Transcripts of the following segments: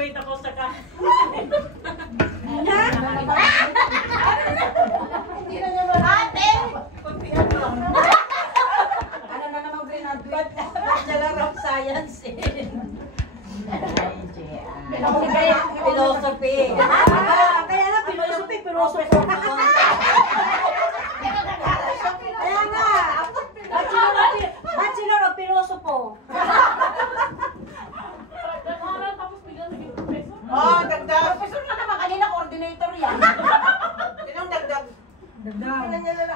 Nag-graduate ako sa Hindi na niya ba? Ate! Ano na naman graduate? Bachelor of Science Philosophy. Kaya nga, philosophy. Kaya nga, Bachelor of Philosophy. Oh, dagdag. Professor na naman kanina, coordinator yan. Sinong dagdag?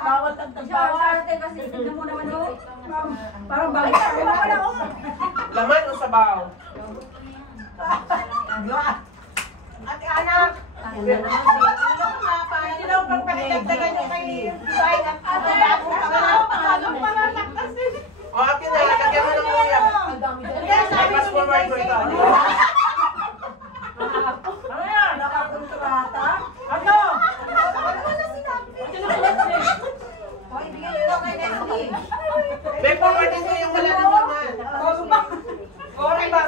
Bawal tagtag bawal. Kasi tignan mo naman doon. Parang bagay. Laman o sabaw? Ate anak. Hindi daw pang pakidagdagan nyo kay design at bago pangalan kasi. O akin na, lagyan mo ng luya. Pass forward ko ito. Ano yan? Nakakontrata. Ano? O, ibigay nyo lang kay Nestle. May forward din ko yung wala ng laman. Sorry ba?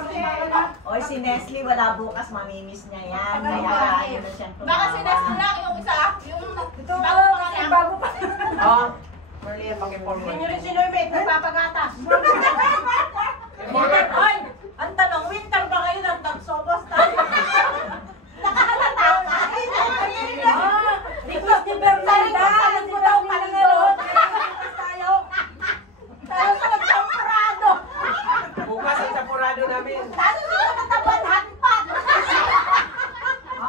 Oy, si Nestle wala bukas, mamimiss niya yan. Kaya ayaw na siyang tumawa. Baka si Nestle lang yung isa, yung Bago pa. Oh, Marlia, paki-forward. Hindi nyo rin si Normet, nagpapagatas. Ay! Ang tanong, winter ba kayo ng tagsobos tayo? Request ni Bernarda. Sabi ko daw paningin. Tayo sa nagsampurado. Bukas ang sapurado namin. Tayo sa nataban hanpat.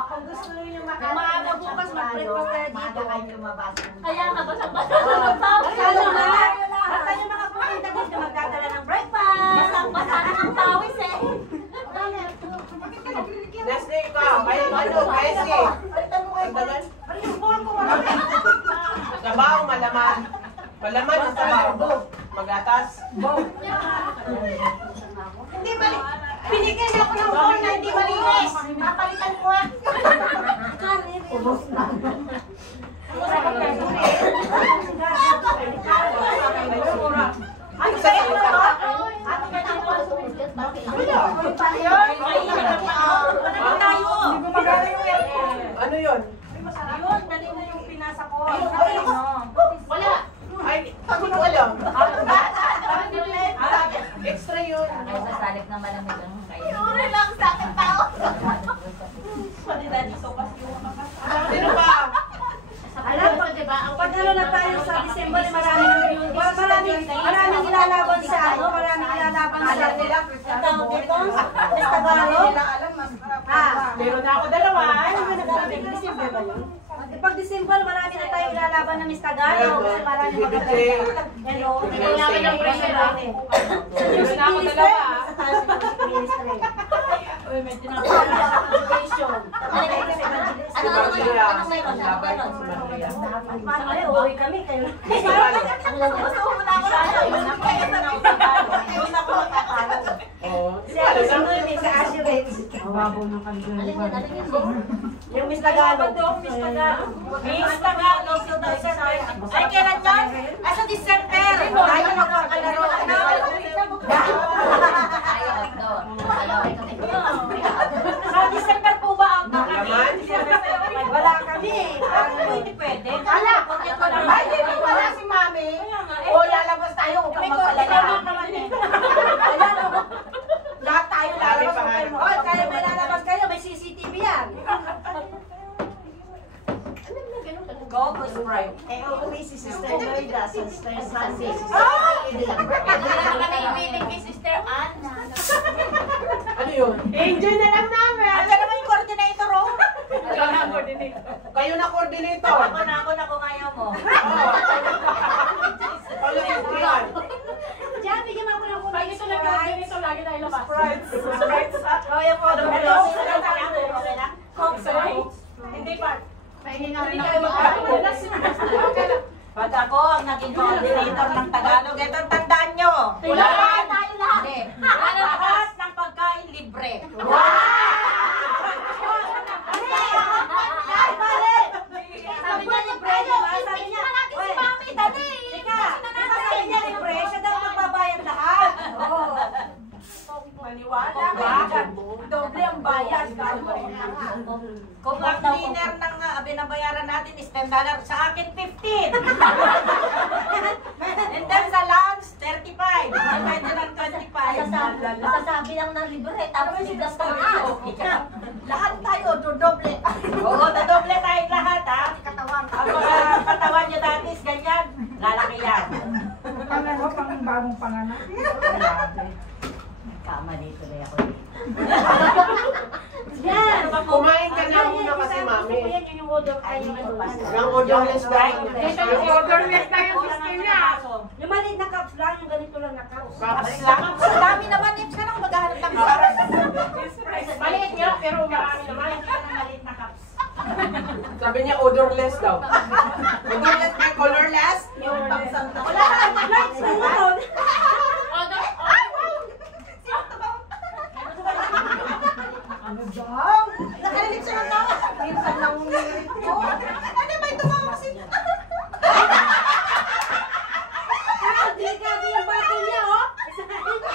Kung gusto nyo Maaga bukas, mag-breakfast tayo dito. Maaga kayo lumabas. kaya nga basang-basang ng pawis. Basta yung mga pumunta dito magdadala ng breakfast. Basang-basa na ng pawis eh. Nestle, ikaw. Ano, Bessie? Pagdagan? Sabaw, malaman. Malaman ang sabaw. Magatas. Hindi mali. Binigyan niya ako ng phone na hindi malinis. Napalitan ko ah. Ubus na. Ano sa iyo ka? Ano yun? Ayun, dali na yung pinasa ko. Wala. Ay, ako nung alam. Extra yun. Sa salip na malamig ang kayo. Yung relax sa akin tao. Sino pa? Alam mo, diba? Pag ano na tayo sa December, maraming ilalaban sa ano, maraming ilalaban sa ang tawag dito, Tagalog. Meron na ako dalawa. Ano ba nagsabi ng December ba yun? Pag December, marami na tayo ilalaban ng Miss Tagalog. Kasi marami magagaling. Hello. Kailangan ng pressure natin. Sa music ministry. Sa tayo sa music ministry. Uy, may tinatawag na education. Anong meron? Laban si Maria. Paano kayo? Uwi kami kayo. Gusto mo na ako na Doon ako nakakalo. Oo. Siya, sa Miss Assurance. Yung Miss Tagalog. Miss Tagalog. Miss Tagalog. Ay, kailan yan? Ay, sa December. Tayo magkakalaro. Sa December po ba ang Laman? Wala kami eh. Hindi pwede. Ala! Ay, hindi wala si Mami. O, lalabas tayo. Huwag kang May konti magpalala. naman eh. Ayan o. Lahat tayo lalabas. Oy, kaya may lalabas kayo. May CCTV yan. Go, Sprite. Eh, uuwi si Sister Lloyda, Sister Sunday. kami ibiling kay Sister Anna. Ano yun? Enjoy na lang namin. Ano naman yung coordinator, oh? Kayo na coordinator. Ako ngayon mo. Ano yung yan? Diyan, bigyan mo ako ng kulay. Ito na coordinator lagi tayo labas. Sprite. Oh, yung po. Okay na? Coke, Sprite. Hindi pa. Hindi kayo mag-relax. Pag ako ang naging coordinator ng Tagalog, ito tandaan nyo. Wala tayo lahat. Lahat ng pagkain libre. Sabi niya libre, di ba? Sabi niya, Si Mami, dali. Teka, sabi niya libre, siya daw magbabayad lahat. Oo. Maniwala Ba? Doble ang bayad. Kung ang dinner ng binabayaran natin is $10, sa akin 15. And then sa lunch, 35. Pwede ng 25. Masasabi lang ng libre, tapos sigas ka na. Lahat tayo, dodoble. Oo, nadoble tayong lahat, ha? Katawan. Ang mga katawan nyo dati is ganyan, lalaki yan. Pang bagong panganak. Kamali tuloy ako dito. Yan. Kumain ka na muna kasi, mami. Yan yung order ay yung ano. Yung odorless daw. Yung odorless na yung skin niya. Yung maliit na cups lang, yung ganito lang na cups. Caps lang. Sa dami naman, eh. Sana kung maghahanap ng cups. Maliit nga, pero marami naman. Maliit na cups. Sabi niya odorless daw. Odorless na colorless? Yung pangsanta. Wala ka, lights mo nun. Ano daw? Nakalilig siya ng tawa. Minsan lang umirit ko. Ano ba ito mga kasi? Delikado yung bato niya, oh.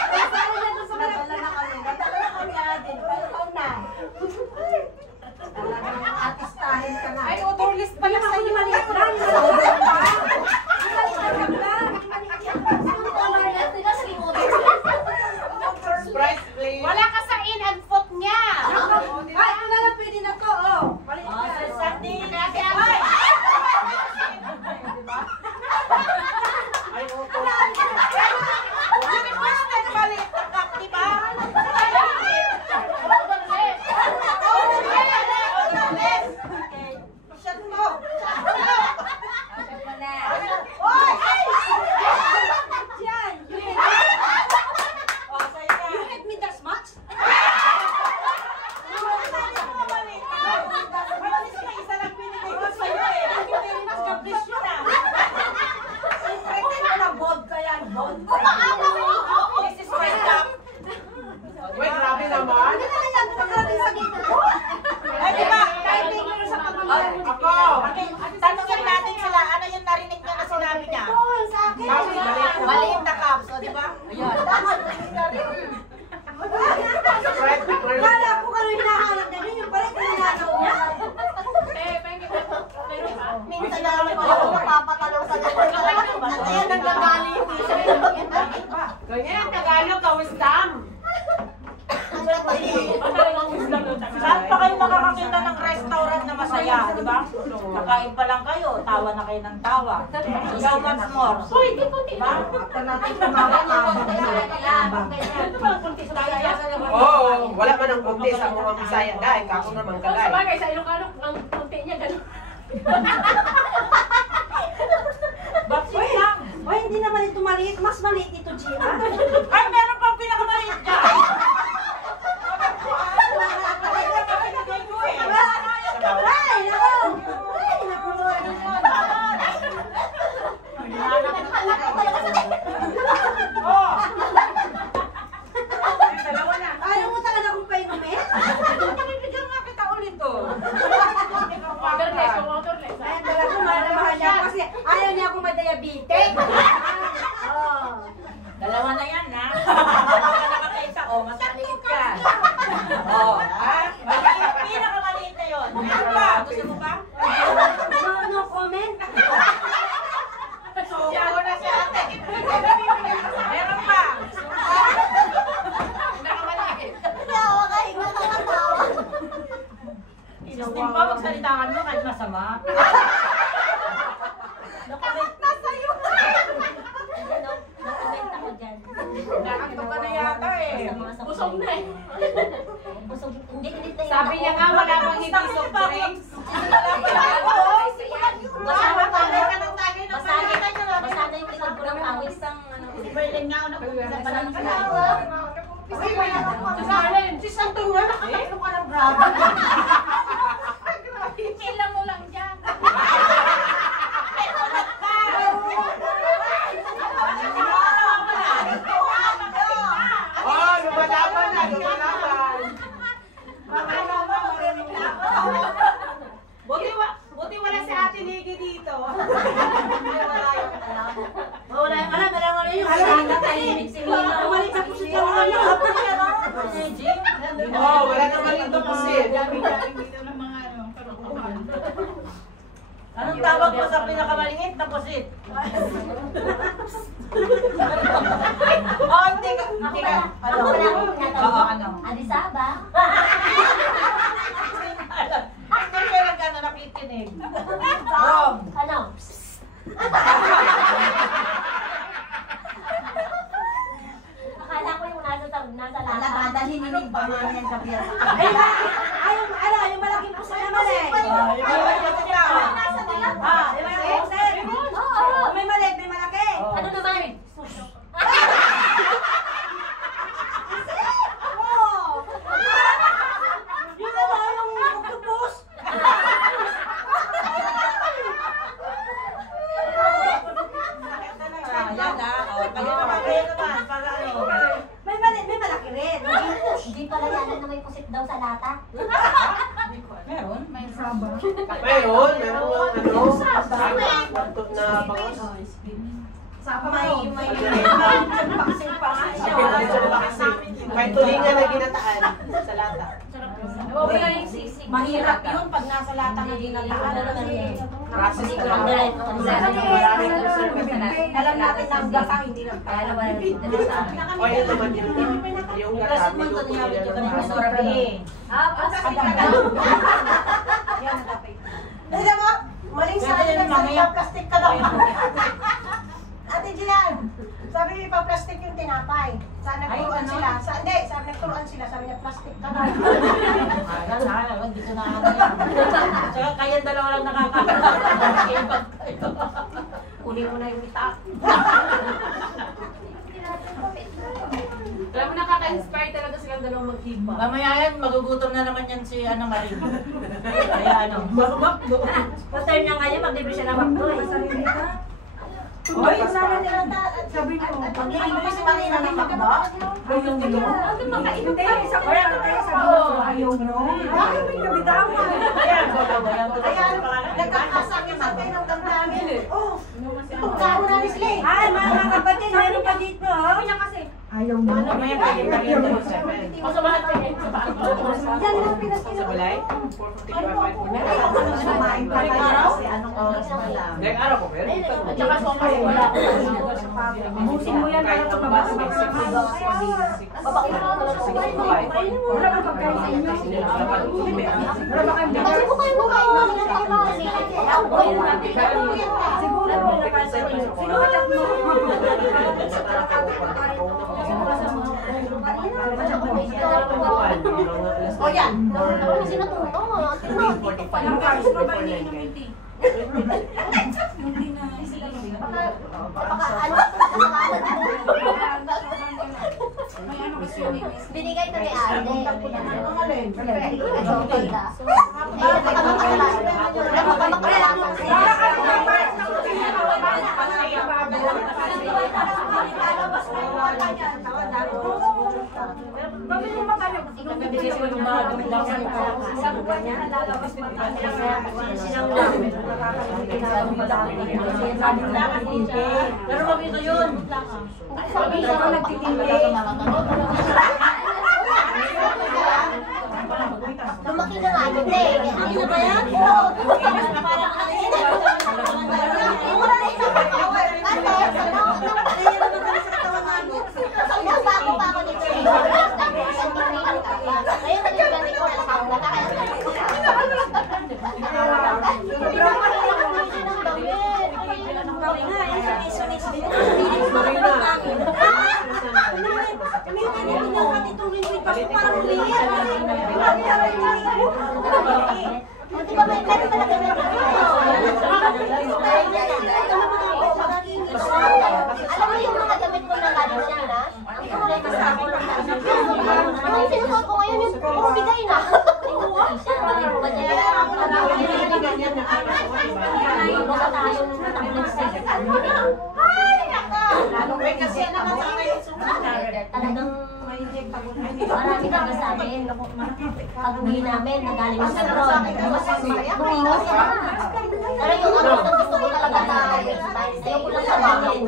Kasama niya doon sa mga. Nadala na kami atin. Palapaw na. Talagang artistahin ka na. Ay, odorless pala Ako sa'yo. yung maliit lang, yung maliit lang pa. Yung maliit na cup lang. Yung maliit yung cups. Yung colorless, di ba sige order? Sprite, please. Wala ka sa in and foot niya. Ay, ano na lang pwede na to, oh. Maliit Oh, na. sa Sunday. Ay! Ay, opo. Requested maliit na cup, di ba? Shut mo. Yan. Oh, sa'yo na. You hate me that much? Malis na isa lang binigay ko sa'yo eh. Thank you very much. God bless you na. Pretend mo na vodka yan. Vodka. This is my cup. Uy, grabe naman. Ay, di ba? Ako. Okay, tanungin natin sila, ano yung narinig niya na sinabi niya? Oo, sa akin. Cups, maliit. Maliit na cups, o di ba? Ayun. Sprite, pearl. Kala ko kano hinahanap niya, yun yung pala hinahanap niya. Minsan na naman ako napapatalong sa gano'n. Ayan, nagagaling. Ganyan ang Tagalog, ka-wisdom. Saan pa kayo makakakita ng restaurant na masaya, di ba? Nakain pa lang kayo, tawa na kayo ng tawa. So much more. Uy, di po, di ba? After natin kumakakamang. Ito ba ang kunti sa Bisaya? Oo, wala man ang kunti sa mga Bisaya. Dahil kako naman Sa kalay. bagay, sa Ilocano, ang kunti niya, gano'n. Bakit lang? Uy, hindi naman ito maliit. Mas maliit ito, Gina. Ay, meron pang pinakamaliit dyan. Ay, naku! Ay, naku! Oh! Ayaw mo talaga akong painumin? Bibigyan nga kita ulit oh. Waterless, waterless. Ay, ang dala ko, mahal niya ako kasi ayaw niya akong madiabetes. Oh. Dalawa na yan, ha? Baka nakakaisa, oh, mas maliit ka. Oh, ha? Pinakamaliit na yun. Ano ba? Gusto mo ba? No comment? Suko na si ate. Meron pa. Justin pa, magsalitaan mo kahit masama. No-comment ako dyan. Nakato ka na yata eh. Busog na eh. Busog. Hindi, na Sabi niya nga, wala bang hindi soft drinks. Basta na yung likod ko ng pawis. Si Berlin nga, nag-uusap pa lang sila. Si Marlene, si Santo nga, nakakatlo ka ng bravo. Kailan mo lang dyan. Oh, lumalaban na, lumalaban. Buti wala si Ate Ligi dito. Wala yung tahimik si Mila. Umalit sa pusit lang ako. Oh, wala na mali pinakamalingit na pusit. Oh, hindi ka. Ano? Ano? Adisaba. Hindi kayo nagkano nakikinig. Oh. Ano? Akala ko yung nasa lata. Dadalhin ni Ning pa mami ang gabi. Yung malaking puso naman eh. Yung malaking puso naman. Nasa dilata. Yung malaking puso. Oo. May maliit, may malaki. Ano naman? Yung ano, yung octopus. Yan na. Kayo naman. Para ano? May maliit, may malaki rin. Hindi pala yan na may pusit daw sa lata. Meron? Meron ano? Na bangos. May Baksin pa nga siya. May tulingan na ginataan sa lata. mahirap yun pag nasa lata na ginataan. Process na lang. Alam natin na ang gata, hindi lang tayo. O yun naman yun. Yung Kasi gata, mo ito niya niluto ito niya kami sa rabi. Alam mo, maling sa akin ang Mamaya. plastic ka daw. Ate Gian, sabi niya ipa-plastic yung tinapay. Sana nagturuan sila. Hindi, sabi nagturuan sila. Sabi niya plastic ka daw. Hindi ko na ano yan. Tsaka kayang dalawa lang nakakakita. Kunin mo na yung itak. Alam mo, nakaka-inspire talaga silang dalawang maghiba. Mamaya yan, magugutom na naman yan si Marie. Kaya ano, makdo. Paturn niya nga niya, mag-libre siya ng makdo eh. Hoy, sana nila sabi ko, pag hindi mo si Marina ng makdo, ayaw mo yun. Ano makain? Hindi, isa ko lang tayo sa gusto. Ayaw mo. Bakit may nabitawan? Ayan, Kaya, nagkakasakit sa akin ng damdamin. Oh, itong kao na ni Slay. Ay, mga kapatid, meron pa dito. Ayaw mo. Mamaya pwede pa rin yung Sa bahat ka eh. Yan lang pinaskin Sa balay? 4:55. Meron ako nang sumain pa tayo. Anong oras na lang? Ngayong araw ko, meron? At saka sopa eh, wala ko. Busin mo yan para tumabas sa mga Babakit mo ako sa sopa eh. Wala bang pagkain sa inyo? Wala ba kayong Kasi kung kayo makain mo, hindi na kasi. Siguro wala pa sa inyo. Sino ka chat mo? O yan. Ako kasi natuto. Yung cars mo ba iniinom yung tea? Binigay to ni Ate. Ang alin? Pero mabito yun. Lumaki na nga yun eh. Ano na ba yan? Oo. Parang ano yun. Bago pa ako dito. Ngayon nag-gani ko na lang. Di ba may pwede talaga na alam mo yung mga damit ko na galing siya na? Ang kulay ko sa akin. Ang sinusuot ko ngayon yung puro bigay na. Siya, bagay ko ba niya? Baka tayong nataklit sa Ay, kasi naman sa akin yung talagang marami talaga sa amin. Pag uwi namin, nagaling na sa abroad. Bumingaw siya. Pero yung ano, gusto ko talaga na ayaw ko lang sa bahay.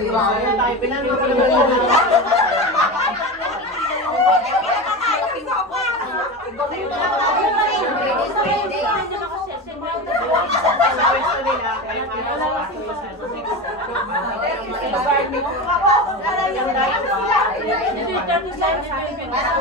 Para